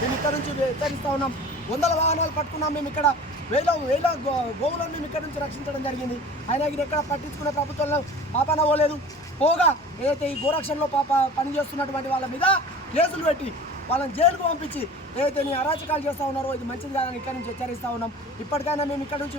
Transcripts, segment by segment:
మేము ఇక్కడ నుంచి హెచ్చరిస్తూ ఉన్నాం. వందల వాహనాలు పట్టుకున్నాం మేము ఇక్కడ, వేల గోవులను మేము ఇక్కడ నుంచి రక్షించడం జరిగింది. అయినా ఇది ఎక్కడ పట్టించుకునే ప్రభుత్వంలో పాపాన పోలేదు. పోగా ఏదైతే ఈ గోరక్షణలో పనిచేస్తున్నటువంటి వాళ్ళ మీద కేసులు పెట్టి వాళ్ళని జైలుకు పంపించి ఏదైతే నీ అరాచకాలు చేస్తూ ఉన్నారో ఇది మంచిది కాదని ఇక్కడ నుంచి హెచ్చరిస్తూ ఉన్నాం. ఇప్పటికైనా మేము ఇక్కడ నుంచి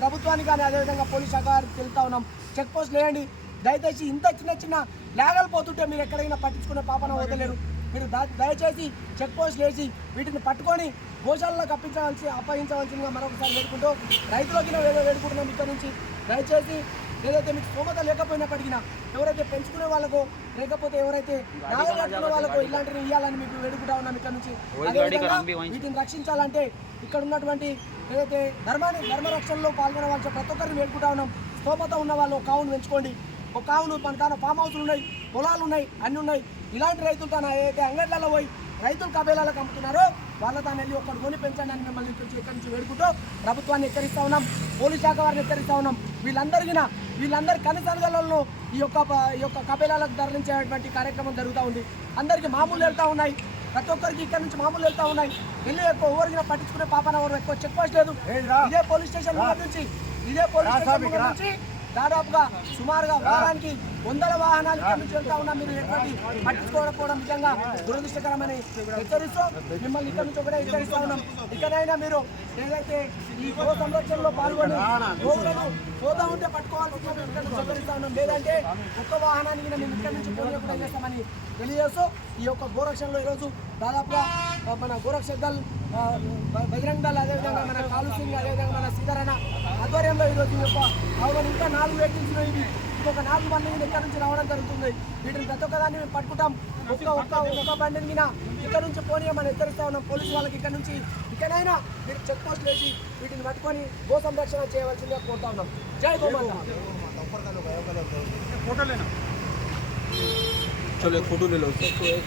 ప్రభుత్వానికి కానీ అదేవిధంగా పోలీస్ శాఖ వారికి తెలుస్తూ ఉన్నాం, చెక్ పోస్టులు వేయండి. దయచేసి ఇంత చిన్న లేగలు పోతుంటే మీరు ఎక్కడైనా పట్టించుకునే పాపన వదలేరు. మీరు దయచేసి చెక్ పోస్టులు వేసి వీటిని పట్టుకొని గోశాలకు అప్పగించవలసిందిగా మరొకసారి వేడుకుంటూ రైతులకి వేడుకుంటున్నాం. ఇక్కడ నుంచి దయచేసి ఏదైతే మీకు స్తోమత లేకపోయినప్పటికీ ఎవరైతే పెంచుకునే వాళ్ళకో లేకపోతే ఎవరైతే నాగలు కట్టుకునే వాళ్ళకో ఇలాంటివి ఇవ్వాలని మీకు వేడుకుంటా ఉన్నాం. ఇక్కడ నుంచి అదేవిధంగా వీటిని రక్షించాలంటే ఇక్కడ ఉన్నటువంటి ఏదైతే ధర్మరక్షణలో పాల్గొనే వాళ్ళు ప్రతి ఒక్కరిని వేడుకుంటా ఉన్నాం. స్తోమత ఉన్న వాళ్ళు ఒక ఆవును పెంచుకోండి. ఒక ఆవును మన తాను ఫామ్ హౌస్లు ఉన్నాయి, పొలాలు ఉన్నాయి, అన్నీ ఉన్నాయి. ఇలాంటి రైతులు తాను ఏదైతే అంగడ్లలో పోయి రైతులు కబేలాలకు అమ్ముతున్నారో వాళ్ళ తాను వెళ్ళి ఒక్కడు కొని పెంచండి అని మిమ్మల్ని ఇక్కడి నుంచి వేడుకుంటూ ప్రభుత్వాన్ని హెచ్చరిస్తూ ఉన్నాం, పోలీస్ శాఖ వారిని హెచ్చరిస్తూ ఉన్నాం. వీళ్ళందరి కనసనగలలో ఈ యొక్క కబేలాలకు తరలించేటువంటి కార్యక్రమం జరుగుతూ ఉంది. అందరికీ మామూలు వెళ్తూ ఉన్నాయి, ప్రతి ఒక్కరికి ఇక్కడ నుంచి మామూలు వెళ్తూ ఉన్నాయి. వెళ్ళి ఎక్కువ ఎవరికైనా పట్టించుకునే పాపన ఎవరు ఎక్కువ చెక్ పోస్ట్ లేదు. ఇదే పోలీస్ స్టేషన్ నుంచి దాదాపుగా సుమారుగా వారానికి వందల వాహనాలు ఇక్కడ నుంచి వెళ్తా ఉన్నా. మీరు ఎటువంటి పట్టించుకోకపోవడం నిజంగా దురదృష్టకరమని హెచ్చరిస్తూ మిమ్మల్ని ఇక్కడ నుంచి ఒకటే హెచ్చరిస్తా ఉన్నాం. ఇక్కడైనా మీరు ఏదైతే ఈ గో సంరక్షణలో పాల్గొని గోవులను పోతా ఉంటే పట్టుకోవాల్సిందిగా మేము ఇక్కడ నుంచి హెచ్చరిస్తా ఉన్నాం. లేదంటే ఒక్క వాహనానికి మేము ఇక్కడ నుంచి పోనీయకుండా చేస్తామని తెలియజేస్తూ ఈ యొక్క గోరక్షణలో ఈరోజు దాదాపుగా మన గోరక్షక్ దళ్, బజరంగ్ దళ్, అదేవిధంగా మన కాలు సింగ్, అదేవిధంగా మన సీతారాణ ఆధ్వర్యంలో ఈరోజు ఈ యొక్క ఆవులను ఇంకా 4 వెహికల్స్లో ఇవి ఇంకొక 4 బండ్ల ఇక్కడ నుంచి రావడం జరుగుతుంది. వీటిని ప్రతి ఒక్కదాన్ని మేము పట్టుకుంటాం. ఒక్క బండిని మీద ఇక్కడ నుంచి పోనీయమని హెచ్చరిస్తా ఉన్నాం. పోలీసు వాళ్ళకి ఇక్కడ నుంచి ఇక్కడైనా మీరు చెక్ పోస్ట్ వేసి వీటిని పట్టుకొని గో సంరక్షణ చేయవలసిందిగా కోరుతా ఉన్నాం. జై గోమాత. ఫోటో